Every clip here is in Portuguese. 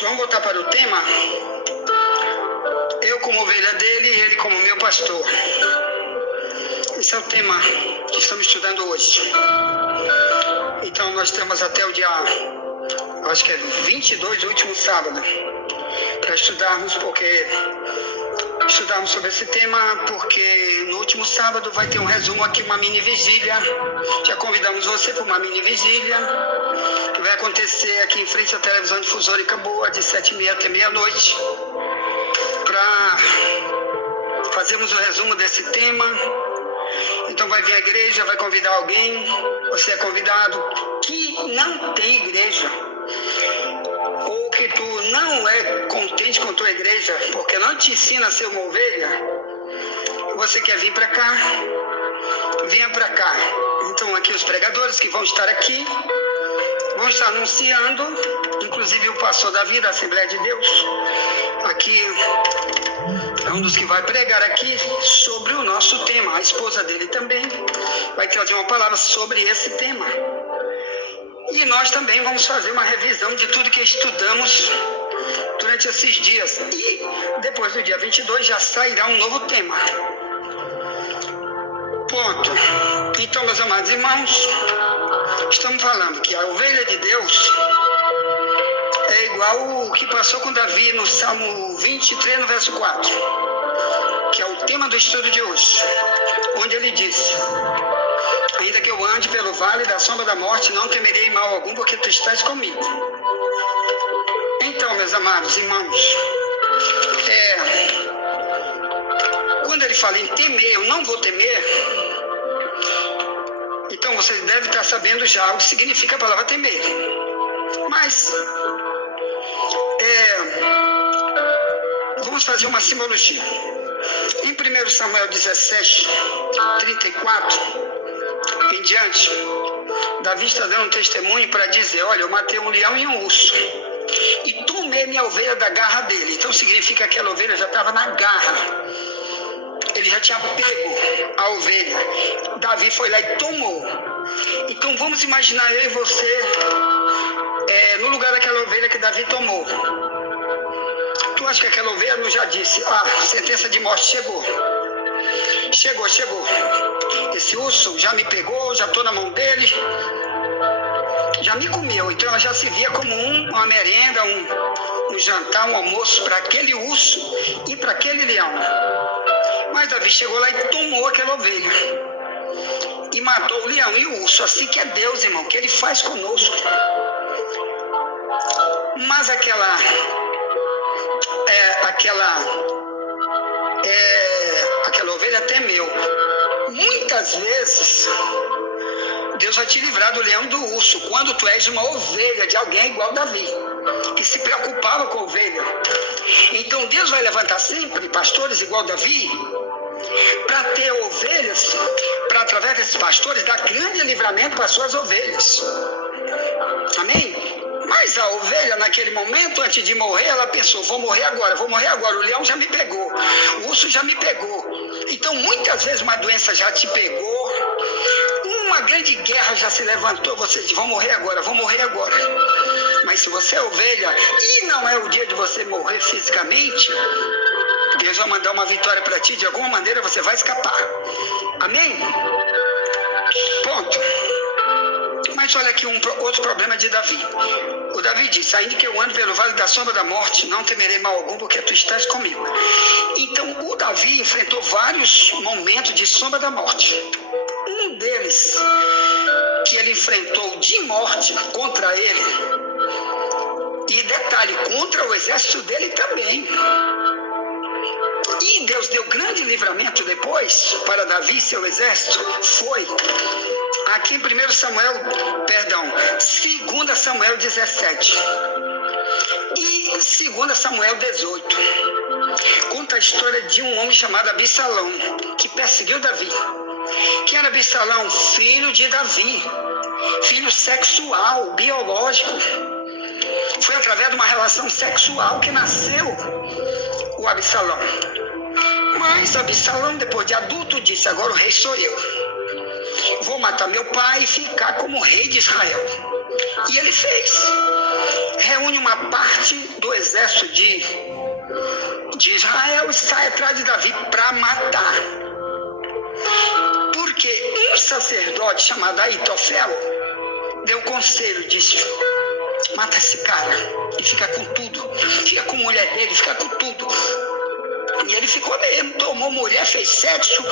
Irmãos, vamos voltar para o tema. Eu como ovelha dele e ele como meu pastor. Esse é o tema que estamos estudando hoje. Então nós temos até o dia, acho que é 22, último sábado, para estudarmos sobre esse tema, porque no último sábado vai ter um resumo aqui, uma mini vigília. Já convidamos você para uma mini vigília, que vai acontecer aqui em frente à televisão difusora em Camboa, de 7h30 até meia-noite, para fazermos o resumo desse tema. Então vai vir a igreja, vai convidar alguém, você é convidado, que não tem igreja, ou que tu não é contente com tua igreja, porque não te ensina a ser uma ovelha, você quer vir para cá, venha para cá. Então aqui os pregadores que vão estar aqui, vão estar anunciando, inclusive o pastor Davi da Assembleia de Deus, aqui é um dos que vai pregar aqui sobre o nosso tema. A esposa dele também vai trazer uma palavra sobre esse tema. E nós também vamos fazer uma revisão de tudo que estudamos durante esses dias. E depois do dia 22 já sairá um novo tema. Ponto. Então, meus amados irmãos, estamos falando que a ovelha de Deus é igual o que passou com Davi no Salmo 23, no verso 4, que é o tema do estudo de hoje, onde ele disse: ainda que eu ande pelo vale da sombra da morte, não temerei mal algum, porque tu estás comigo. Então, meus amados irmãos, quando ele fala em temer, eu não vou temer, então você deve estar sabendo já o que significa a palavra temer. Mas vamos fazer uma simbologia. Em 1 Samuel 17, 34 em diante, Davi está dando um testemunho para dizer: olha, eu matei um leão e um urso e tomei minha ovelha da garra dele. Então significa que aquela ovelha já estava na garra, ele já tinha pego a ovelha. Davi foi lá e tomou. Então vamos imaginar eu e você no lugar daquela ovelha que Davi tomou. Tu acha que aquela ovelha não já disse: a sentença de morte chegou? Chegou. Esse urso já me pegou, já estou na mão dele, já me comeu. Então ela já se via como uma merenda, um jantar, um almoço para aquele urso e para aquele leão. Mas Davi chegou lá e tomou aquela ovelha e matou o leão e o urso. Assim que é Deus, irmão, que ele faz conosco. Mas aquela ovelha temeu. Muitas vezes Deus vai te livrar do leão e do urso quando tu és uma ovelha de alguém igual Davi, que se preocupava com a ovelha. Então Deus vai levantar sempre pastores igual Davi, para ter ovelhas, para através desses pastores dar grande livramento para as suas ovelhas. Amém? Mas a ovelha, naquele momento, antes de morrer, ela pensou: vou morrer agora, o leão já me pegou, o urso já me pegou. Então, muitas vezes uma doença já te pegou, uma grande guerra já se levantou, você diz: vou morrer agora. Mas se você é ovelha e não é o dia de você morrer fisicamente, Deus vai mandar uma vitória para ti, de alguma maneira você vai escapar. Amém? Ponto. Mas olha aqui outro problema de Davi. O Davi disse: ainda que eu ande pelo vale da sombra da morte, não temerei mal algum, porque tu estás comigo. Então o Davi enfrentou vários momentos de sombra da morte. Um deles, que ele enfrentou de morte contra ele, e detalhe, contra o exército dele também. E Deus deu grande livramento depois para Davi e seu exército. Foi aqui em 2 Samuel 17 e 2 Samuel 18. Conta a história de um homem chamado Absalão, que perseguiu Davi. Quem era Absalão? Filho de Davi, filho sexual, biológico. Foi através de uma relação sexual que nasceu o Absalão. Mas Absalão, depois de adulto, disse: agora o rei sou eu. Vou matar meu pai e ficar como rei de Israel. E ele fez. Reúne uma parte do exército de Israel e sai atrás de Davi para matar. Porque um sacerdote chamado Aitofel deu conselho, disse: mata esse cara e fica com tudo, fica com a mulher dele, fica com tudo. E ele ficou mesmo, tomou mulher, fez sexo,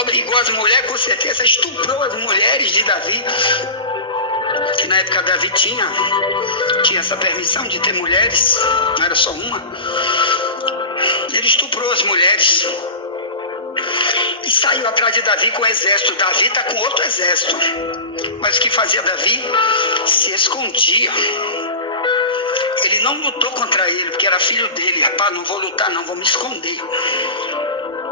obrigou as mulheres, com certeza estuprou as mulheres de Davi, que na época Davi tinha essa permissão de ter mulheres, não era só uma. Ele estuprou as mulheres e saiu atrás de Davi com o exército. Davi está com outro exército, mas o que fazia Davi? Se escondia. Ele não lutou contra ele, porque era filho dele. Rapaz, não vou lutar não, vou me esconder.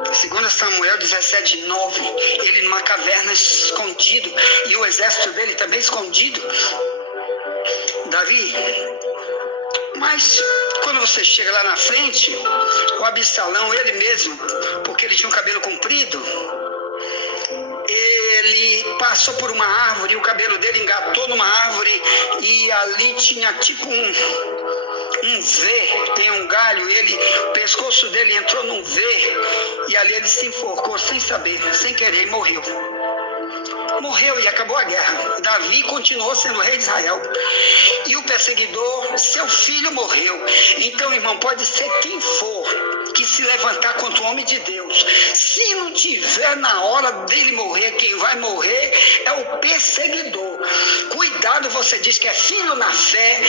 2 Samuel 17:9, ele numa caverna escondido, e o exército dele também escondido. Davi, mas quando você chega lá na frente, o Absalão, ele mesmo, porque ele tinha um cabelo comprido, ele passou por uma árvore, e o cabelo dele engatou numa árvore, e ali tinha tipo um V, tem um galho, o pescoço dele entrou num V, e ali ele se enforcou sem saber, sem querer, e morreu. Morreu e acabou a guerra. Davi continuou sendo rei de Israel. E o perseguidor, seu filho, morreu. Então, irmão, pode ser quem for que se levantar contra o homem de Deus. Se não tiver na hora dele morrer, quem vai morrer é o perseguidor. Cuidado, você diz que é filho na fé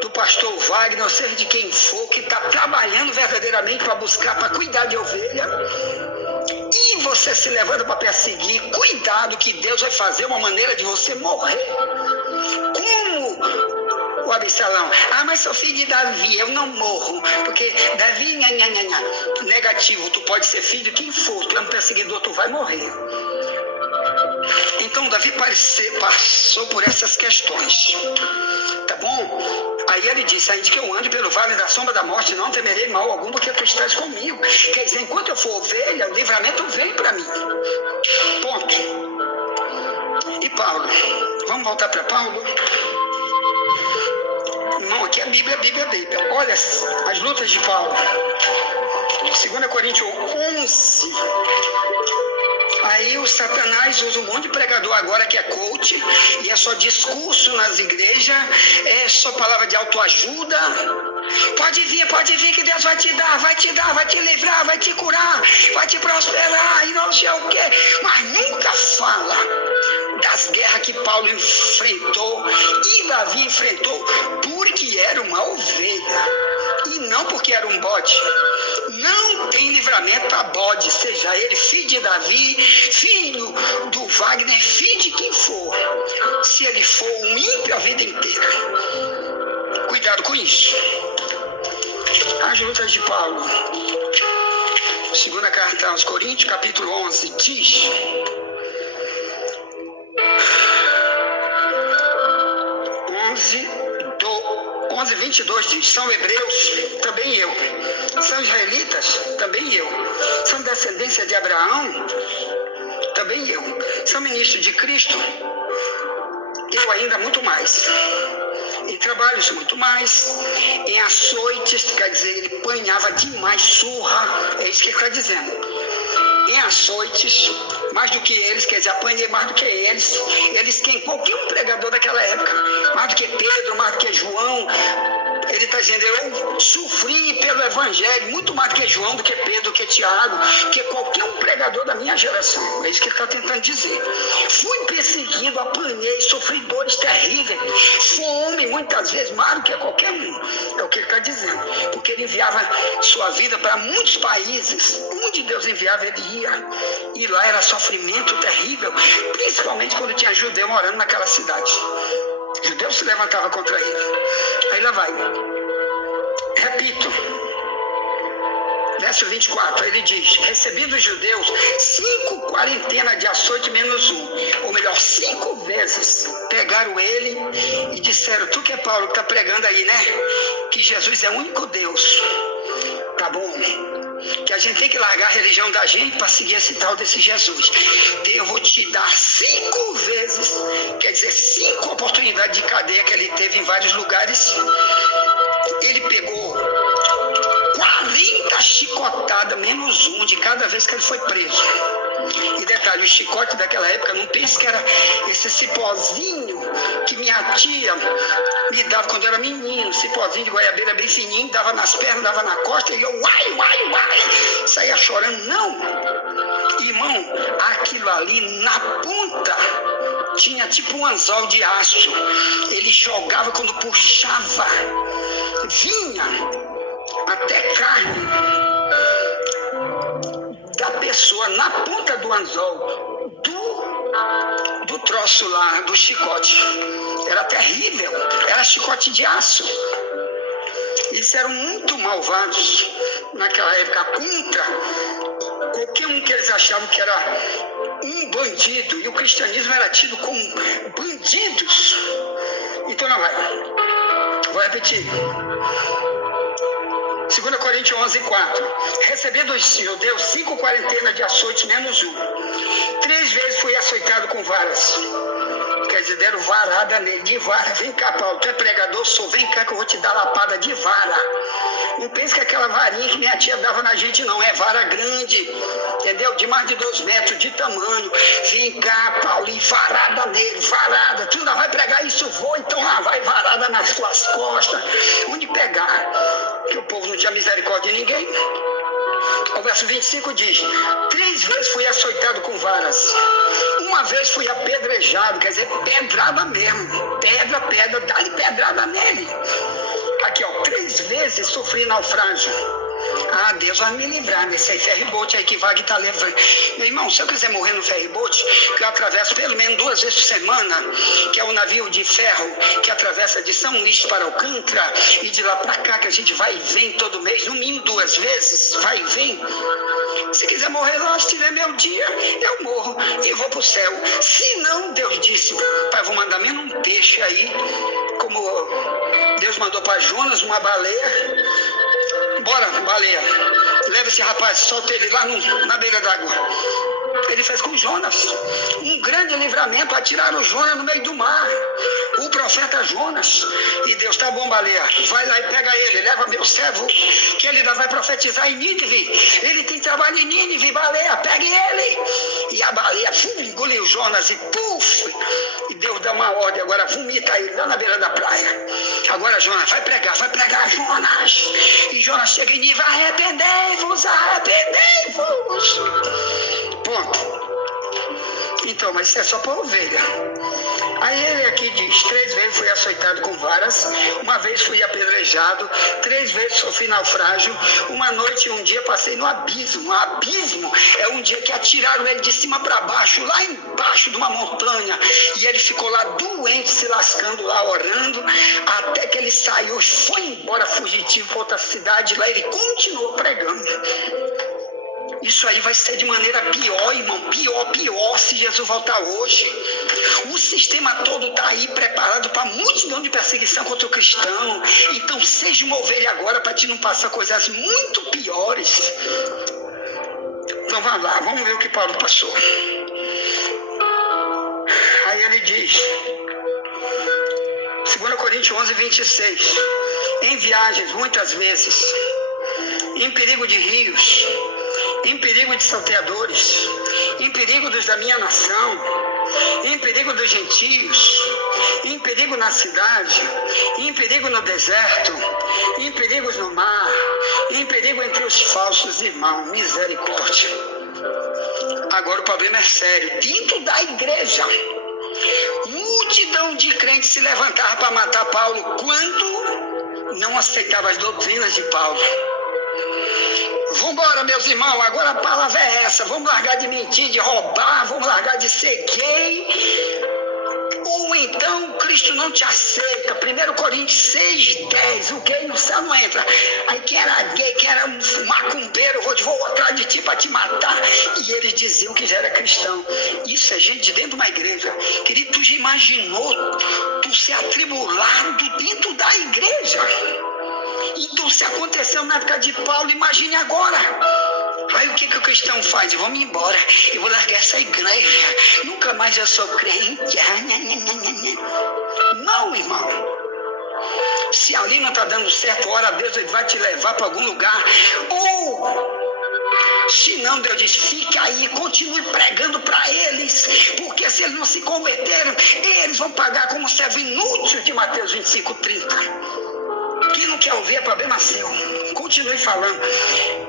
do pastor Wagner, ou seja, de quem for, que está trabalhando verdadeiramente para buscar, para cuidar de ovelha, e você se levanta para perseguir, cuidado que Deus vai fazer uma maneira de você morrer. Como o Absalão: mas sou filho de Davi, eu não morro, porque Davi, negativo, tu pode ser filho de quem for, tu é um perseguidor, tu vai morrer. Então Davi passou por essas questões, tá bom? Aí ele disse: ainda que eu ande pelo vale da sombra da morte, não temerei mal algum, porque tu estás comigo. Quer dizer, enquanto eu for ovelha, o livramento vem para mim. Ponto. E Paulo? Vamos voltar para Paulo? Não, aqui é a Bíblia. Olha as lutas de Paulo. 2 Coríntios 11. Aí o Satanás usa um monte de pregador agora que é coach, e é só discurso nas igrejas, é só palavra de autoajuda. Pode vir que Deus vai te dar, vai te livrar, vai te curar, vai te prosperar, e não sei o quê. Mas nunca fala das guerras que Paulo enfrentou e Davi enfrentou, porque era uma ovelha e não porque era um bode. Não tem livramento para bode, seja ele filho de Davi, filho do Wagner, filho de quem for, se ele for um ímpio a vida inteira. Cuidado com isso. As lutas de Paulo. 2ª carta aos Coríntios, capítulo 11, diz: 11:22 diz: são hebreus, também eu. São israelitas, também eu. São descendência de Abraão, também eu. São ministros de Cristo, eu ainda muito mais. Em trabalhos muito mais, em açoites, quer dizer, ele apanhava demais, surra, é isso que ele está dizendo. Em açoites, mais do que eles, quer dizer, apanhei mais do que eles. Eles quem? Qualquer um pregador daquela época, mais do que Pedro, mais do que João. Ele está dizendo: eu sofri pelo Evangelho muito mais do que João, do que Pedro, do que Tiago, que qualquer um pregador da minha geração. É isso que ele está tentando dizer. Fui perseguido, apanhei, sofri dores terríveis. Fome, muitas vezes, mais do que qualquer um. É o que ele está dizendo. Porque ele enviava sua vida para muitos países. Onde Deus enviava, ele ia. E lá era sofrimento terrível, principalmente quando tinha judeu morando naquela cidade. Judeu se levantava contra ele. Aí lá vai. Repito. Verso 24, ele diz: recebi dos judeus 5 quarentenas de açoite menos 1. Ou melhor, 5 vezes pegaram ele e disseram: tu que é Paulo que está pregando aí, né? Que Jesus é o único Deus. Tá bom? Que a gente tem que largar a religião da gente para seguir esse tal desse Jesus. Eu vou te te dar 5 vezes, quer dizer, 5 oportunidades de cadeia que ele teve em vários lugares. Ele pegou 40 chicotadas, menos um, de cada vez que ele foi preso. E detalhe, o chicote daquela época, não pense que era esse cipózinho que minha tia me dava quando eu era menino, cipózinho de goiabeira bem fininho, dava nas pernas, dava na costa, e eu saía chorando. Não, irmão, aquilo ali na ponta tinha tipo um anzol de aço. Ele jogava, quando puxava, vinha até carne da pessoa na ponta do anzol, do troço lá, do chicote. Era terrível, era chicote de aço. Eles eram muito malvados naquela época, contra qualquer um que eles achavam que era um bandido, e o cristianismo era tido como bandidos. Então não vai. Vou repetir. 2 Coríntios 11:4. Recebendo os judeus 5 quarentenas de açoites menos um. 3 vezes fui açoitado com varas. Quer dizer, deram varada nele, de vara. Vem cá, Paulo, tu é pregador? Sou, vem cá que eu vou te dar lapada de vara. Não pense que aquela varinha que minha tia dava na gente, não. É vara grande, entendeu? De mais de 2 metros de tamanho. Vem cá, Paulo, e varada nele, varada. Tu ainda vai pregar isso? Vou, então lá vai varada nas tuas costas. Onde pegar? Que o povo não tinha misericórdia de ninguém. O verso 25 diz: 3 vezes fui açoitado com varas, 1 vez fui apedrejado, quer dizer, pedrada mesmo, pedra, dá-lhe pedrada nele. Aqui, ó, 3 vezes sofri naufrágio. Ah, Deus vai me livrar nesse aí, ferryboat aí que Wagner está levando. Meu irmão, se eu quiser morrer no ferryboat, que eu atravesso pelo menos 2 vezes por semana, que é o navio de ferro que atravessa de São Luís para Alcântara e de lá para cá, que a gente vai e vem todo mês, no mínimo 2 vezes, vai e vem. Se quiser morrer lá, se tiver meu dia, eu morro e vou para o céu. Se não, Deus disse: pai, vou mandar menos um peixe aí, como Deus mandou para Jonas, uma baleia. Bora, baleia, leva esse rapaz, solta ele lá na beira d'água. Ele fez com Jonas um grande livramento, atiraram Jonas no meio do mar, o profeta Jonas. E Deus: tá bom, baleia, vai lá e pega ele, leva meu servo, que ele ainda vai profetizar em Nínive, ele tem trabalho em Nínive, baleia, pegue ele. E a baleia engoliu Jonas e puf, e Deus dá uma ordem: agora vomita ele lá na beira da praia. Agora Jonas, vai pregar Jonas. E Jonas chega em Nínive: arrependei-vos. Ponto. Então, mas isso é só para ovelha. Aí ele aqui diz: 3 vezes fui açoitado com varas, 1 vez fui apedrejado, 3 vezes sofri naufrágio, 1 noite e 1 dia passei no abismo. O abismo é um dia que atiraram ele de cima para baixo, lá embaixo de uma montanha, e ele ficou lá doente, se lascando lá, orando, até que ele saiu, foi embora fugitivo para outra cidade. Lá ele continuou pregando. Isso aí vai ser de maneira pior, irmão, pior, se Jesus voltar hoje. O sistema todo está aí preparado para multidão de perseguição contra o cristão. Então seja uma ovelha agora, para te não passar coisas muito piores. Então vamos lá, vamos ver o que Paulo passou. Aí ele diz, 2 Coríntios 11:26, em viagens muitas vezes, em perigo de rios, em perigo de salteadores, em perigo dos da minha nação, em perigo dos gentios, em perigo na cidade, em perigo no deserto, em perigos no mar, em perigo entre os falsos irmãos. Misericórdia. Agora o problema é sério. Dentro da igreja, multidão de crentes se levantava para matar Paulo quando não aceitava as doutrinas de Paulo. Vamos embora, meus irmãos, agora a palavra é essa: vamos largar de mentir, de roubar, vamos largar de ser gay, ou então Cristo não te aceita. 1 Coríntios 6:10, o gay no céu não entra. Aí quem era gay, quem era um macumbeiro, vou atrás de ti para te matar. E eles diziam que já era cristão. Isso é gente dentro de uma igreja. Querido, tu já imaginou tu ser atribulado dentro da igreja? Então, se aconteceu na época de Paulo, imagine agora. Aí o que o cristão faz? Eu vou me embora, eu vou largar essa igreja, nunca mais eu sou crente. Não, irmão. Se ali não está dando certo, ora a Deus, Ele vai te levar para algum lugar. Ou, se não, Deus diz, fica aí, continue pregando para eles, porque se eles não se converteram, eles vão pagar como servo inútil de Mateus 25:30. Quem não quer ouvir é problema seu. Continue falando.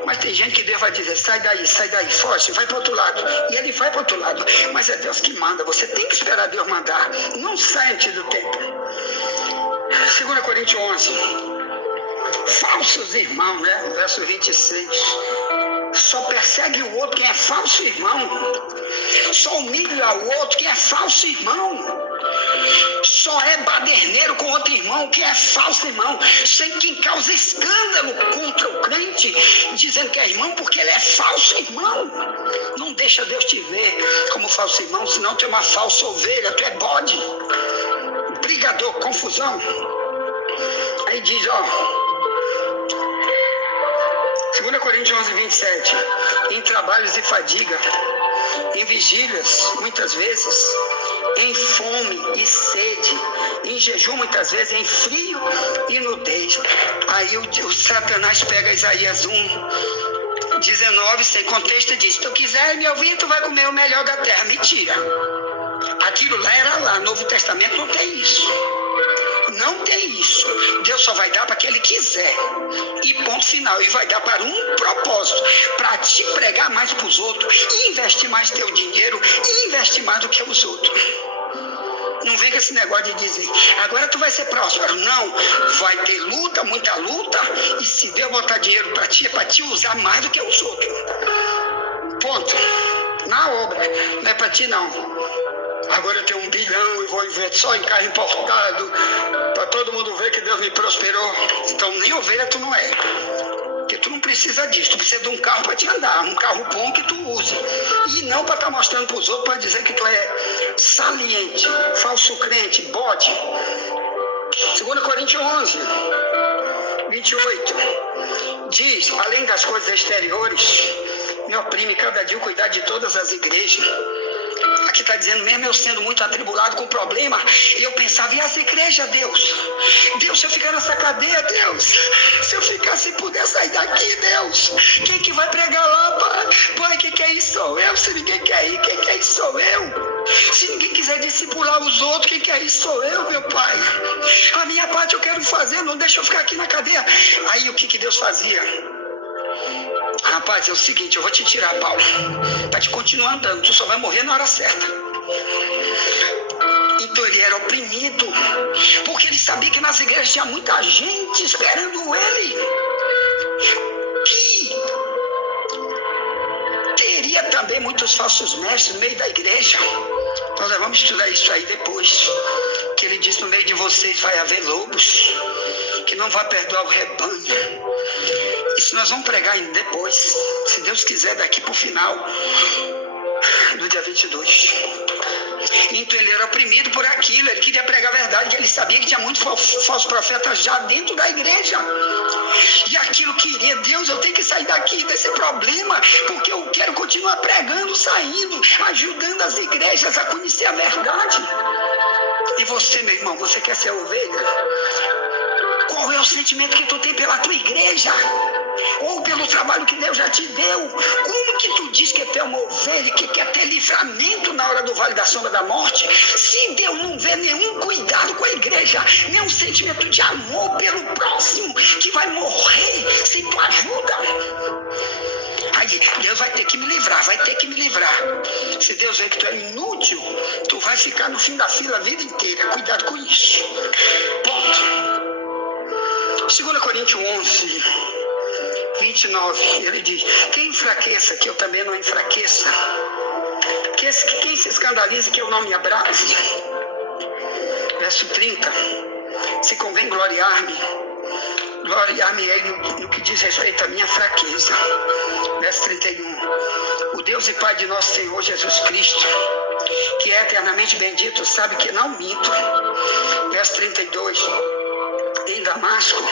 Mas tem gente que Deus vai dizer, sai daí, foge, vai para o outro lado. E ele vai para o outro lado. Mas é Deus que manda, você tem que esperar Deus mandar. Não sai antes do tempo. 2 Coríntios 11. Falsos irmãos, né? Verso 26. Só persegue o outro quem é falso irmão. Só humilha o outro quem é falso irmão. Só é baderneiro com outro irmão que é falso irmão. Sem quem causa escândalo contra o crente, dizendo que é irmão porque ele é falso irmão. Não deixa Deus te ver como falso irmão, senão tu é uma falsa ovelha, tu é bode, brigador, confusão. Aí diz, ó, 2 Coríntios 11:27, em trabalhos e fadiga, em vigílias, muitas vezes, em fome e sede, em jejum, muitas vezes, em frio e nudez. Aí o Satanás pega Isaías 1:19, sem contexto, e diz, se tu quiser me ouvir, tu vai comer o melhor da terra. Mentira. Aquilo lá era lá, Novo Testamento não tem isso. Não tem isso. Deus só vai dar para quem Ele quiser. E ponto final. E vai dar para um propósito. Para te pregar mais para os outros. E investir mais teu dinheiro. E investir mais do que os outros. Não vem com esse negócio de dizer, agora tu vai ser próspero. Não. Vai ter luta, muita luta. E se Deus botar dinheiro para ti, é para te usar mais do que os outros. Ponto. Na obra. Não é para ti, não. Agora eu tenho 1 bilhão e vou investir só em carro importado, para todo mundo ver que Deus me prosperou. Então nem ovelha tu não é. Porque tu não precisa disso, tu precisa de um carro para te andar, um carro bom que tu use. E não para estar mostrando para os outros, para dizer que tu é saliente, falso crente, bode. 2 Coríntios 11:28 diz, além das coisas exteriores, me oprime cada dia o cuidar de todas as igrejas. Aqui está dizendo, mesmo eu sendo muito atribulado com problema, eu pensava, e as igrejas, Deus? Deus, se eu ficar nessa cadeia, Deus? Se eu ficar, se puder sair daqui, Deus? Quem que vai pregar lá, pai? Pai, quem quer ir sou eu. Se ninguém quer ir, quem quer ir sou eu. Se ninguém quiser discipular os outros, quem quer ir sou eu, meu pai. A minha parte eu quero fazer, não deixa eu ficar aqui na cadeia. Aí o que Deus fazia? Rapaz, é o seguinte, eu vou te tirar, Paulo, para te continuar andando, tu só vai morrer na hora certa. Então ele era oprimido, porque ele sabia que nas igrejas tinha muita gente esperando ele, que teria também muitos falsos mestres no meio da igreja. Nós vamos estudar isso aí depois, que ele diz, no meio de vocês vai haver lobos, que não vai perdoar o rebanho. Isso nós vamos pregar depois, se Deus quiser, daqui para o final do dia 22. Então ele era oprimido por aquilo, ele queria pregar a verdade, ele sabia que tinha muitos falsos profetas já dentro da igreja. E aquilo queria, Deus, eu tenho que sair daqui desse problema, porque eu quero continuar pregando, saindo, ajudando as igrejas a conhecer a verdade. E você, meu irmão, você quer ser ovelha? Qual é o sentimento que tu tem pela tua igreja? Ou pelo trabalho que Deus já te deu? Como que tu diz que tu é uma ovelha que quer ter livramento na hora do vale da sombra da morte, se Deus não vê nenhum cuidado com a igreja, nenhum sentimento de amor pelo próximo que vai morrer sem tua ajuda? Aí Deus vai ter que me livrar, vai ter que me livrar. Se Deus vê que tu é inútil, tu vai ficar no fim da fila a vida inteira. Cuidado com isso. Ponto. 2 Coríntios 11:29, ele diz, quem enfraqueça, que eu também não enfraqueça. Quem se escandalize, que eu não me abrase. Verso 30, se convém gloriar-me-ei no que diz respeito à minha fraqueza. Verso 31, o Deus e Pai de nosso Senhor Jesus Cristo, que é eternamente bendito, sabe que não minto. Verso 32, em Damasco,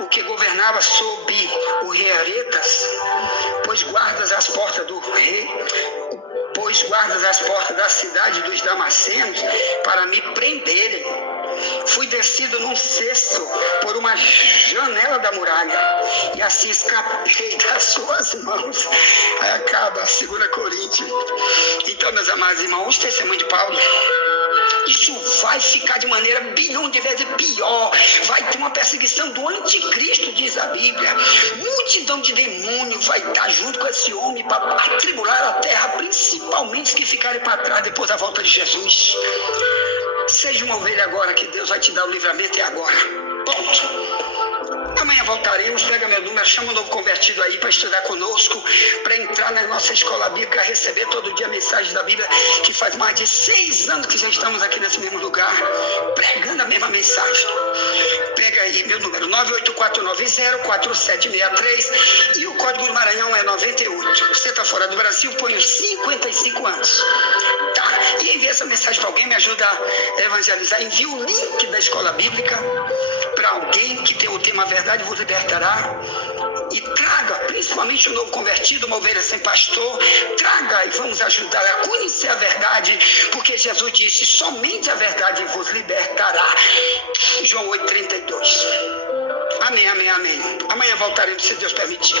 o o que governava sob o rei Aretas, pois guardas as portas da cidade dos Damascenos para me prenderem. Fui descido num cesto por uma janela da muralha e assim escapei das suas mãos. Aí acaba 2 Coríntios. Então, meus amados irmãos, o testemunho de Paulo, isso vai ficar de maneira bilhão de vezes pior. Vai ter uma perseguição do anticristo, diz a Bíblia. Multidão de demônios vai estar junto com esse homem para atribular a terra, principalmente os que ficarem para trás depois da volta de Jesus. Seja uma ovelha agora, que Deus vai te dar o livramento, é agora. Ponto. Amanhã voltaremos, pega meu número, chama um novo convertido aí para estudar conosco, para entrar na nossa escola bíblica, receber todo dia a mensagem da Bíblia, que faz mais de 6 anos que já estamos aqui nesse mesmo lugar, pregando a mesma mensagem. Pega aí meu número, 984904763, e o código do Maranhão é 98. Você está fora do Brasil, põe os 55 anos. Tá? E envia essa mensagem para alguém, me ajuda a evangelizar. Envia o link da escola bíblica para alguém que tem o tema Verdade vos libertará, e traga, principalmente o novo convertido, uma ovelha sem pastor, traga e vamos ajudar a conhecer a verdade, porque Jesus disse, somente a verdade vos libertará. João 8,32. Amém, amém, amém. Amanhã voltaremos, se Deus permitir.